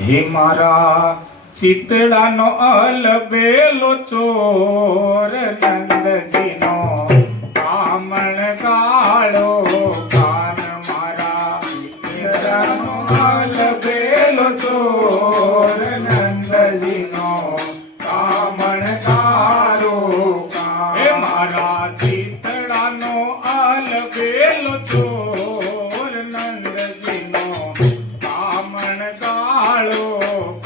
હે મારા ચિતડાનો અલબેલો ચોર નંદજીનો કામણ કાળો કાન મારા ચિતડાનો અલબેલો ચોર નંદજીનો કામણ કાળો કાન હે મારા ચિતડાનો અલબેલો ચોર નંદજીનો કામણ કાળો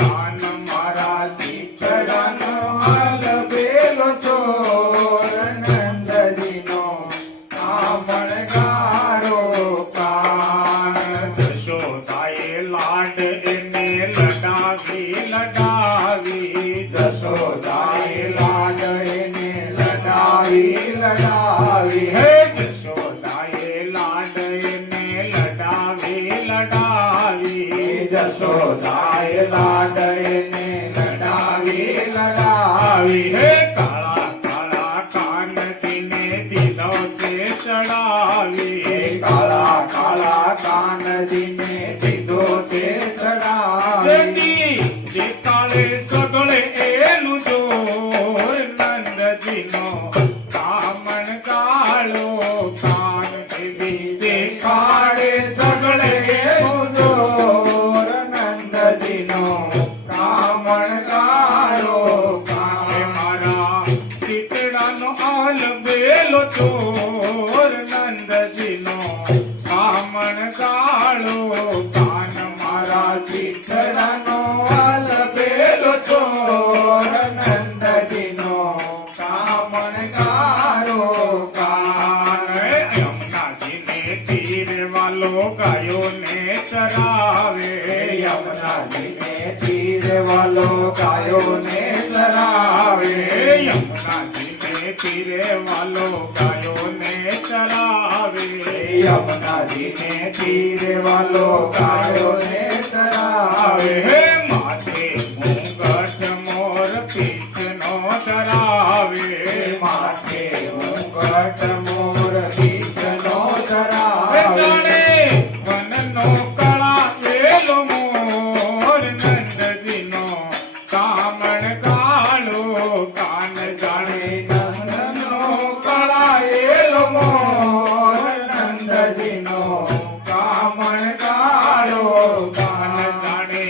કાન મારા ચિતડાનો અલબેલો ચોર નંદજીનો કામણ કાળો કાન જશોદાએ લાડ એને લડાવી લડાવી જશોદાએ લાડ એને લડાવી હે જશોદાએ લાડ એને લડાવી જશોદાએ લાડ એને લડાવી હે કાળા કાળા કાનજીને દીધો છે ચડાવી કાળા કાળા કાનજીને દીધો છે ચડાવી જે કાળે સગળે એનું જોર નંદજીનો કામણ કાળો કાન દેવી જે કાળે સગળે એનું જોર નંદજીનો કામણ કાળો કાન મારા ચિતડાનો અલબેલો ચોર નંદજીનો કામણ કાળો કાન મારા ચિતડાનો અલબેલો ચોર નંદજીનો કામણ કાળો કાન યમુનાજીને તીર વાલો ગાયોને ચરાવે યમુનાજીને તીર વાલો ગાયોને ચરાવે યમુનાજીને તીર વાલો ગાયોને ચરાવે યમુનાજીને તીર વાલો ગાયોને ચરાવે હે માથે મુંગટ મોર પીછનો ચરાવે માથે મુંગટ મોર પીછનો ચરાવે જાણે વનનો કળા વેલો મોર નંદજીનો કામણ કાળો કાન જાણે નંદનો કળા વેલો મોર નંદજીનો કામણ કાળો કાન જાણે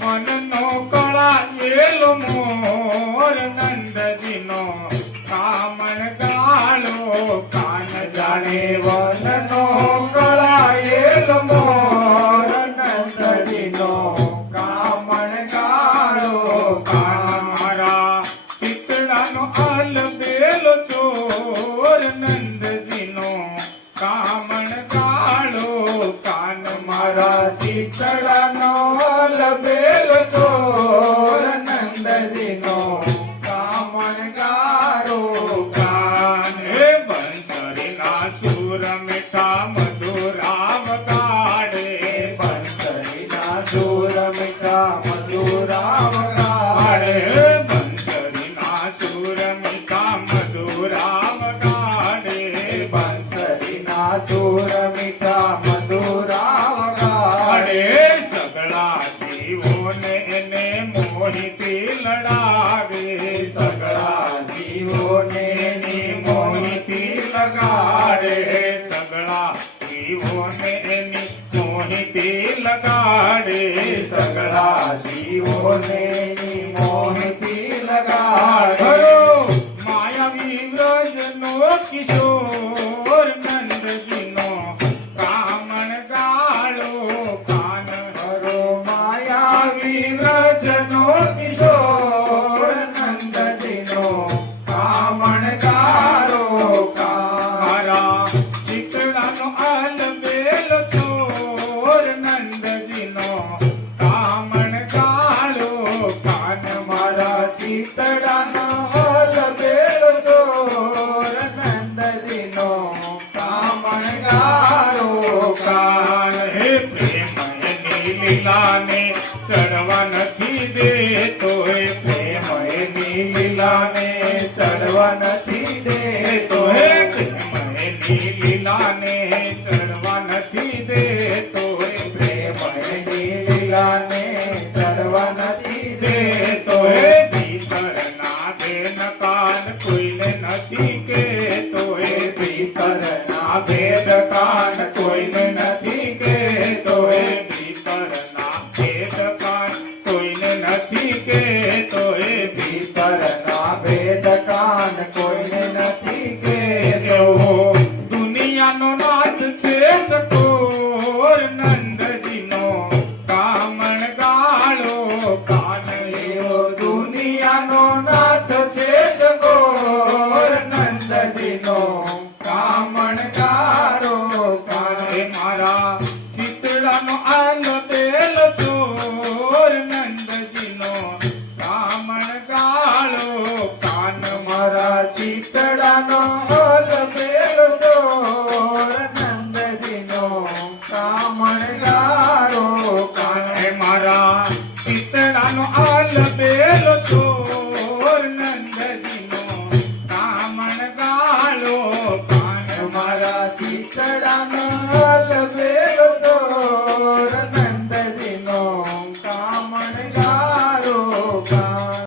મનનો કળા વેલો મોર નંદજીનો કામણ કાળો કાન જાણે વનનો કળા વેલો મોર નંદજીનો કામણ કાળો કાન મારા ચિતડાનો અલબેલો ચોર નંદજીનો કામણ કાળો કાન મારા ચિતડાનો અલબેલો ચોર નંદજીનો કામણ કાળો કાન હે બંસરીના સુર મીઠા મધુરામ કાઢે બંસરીના સુર મીઠા મધુરામ કાઢે બંસરીના સુર મીઠા મધુરામ કાઢે બંસરીના સુર મીઠા મધુરામ કાઢે સગળા જીવોને એને મોહિતી લડાવે સગળા જીવોને એની મોહિતી લગાડે સગળા જીવોને એની મોહિતી લગાડે સગળા જીવોને એની મોહિતી લગાડે માયાવી વ્રજનો કિશોર નંદજીનો કામણ કાળો કાન હરો માયાવી વ્રજનો કિશોર નંદજીનો કામણ કાળો કારા ચિતડાનો અલબેલો ચોર નંદજીનો કામણ કાળો કાન મારા ચિતડાનો અલબેલો ચોર નંદજીનો કામણ કાળો કાન હે પ્રેમ એની લીલાને ચડવા નથી દેતો હે પ્રેમ એની લીલાને ચડવા નથી દેતો હે પ્રેમ એની લીલાને ચડવા નથી દેતો હે પ્રેમ એની લીલાને ચડવા નથી કેતો એ ભીતરના ભેદ કાન કોઈને નથી કેતો એ ભીતરના ભેદ કાન કોઈને નથી કેતો એ ભીતરના ભેદ કાન કોઈને નથી કેતો. દુનિયાનો નાથ છે સકોર નંદજીનો કામણ ગાળો કાન એવો દુનિયાનો નાથ છે સગોર નંદજીનો કામણ ગારો કાને મારા ચિતડાનો આલ તેલ ચોર નંદજીનો કામણ ગાળો કાન મારા ચીતડાનો ઓલ બેલો ચોર નંદજીનો કામણ ગારો કાને મારા ચિતડાનો આલ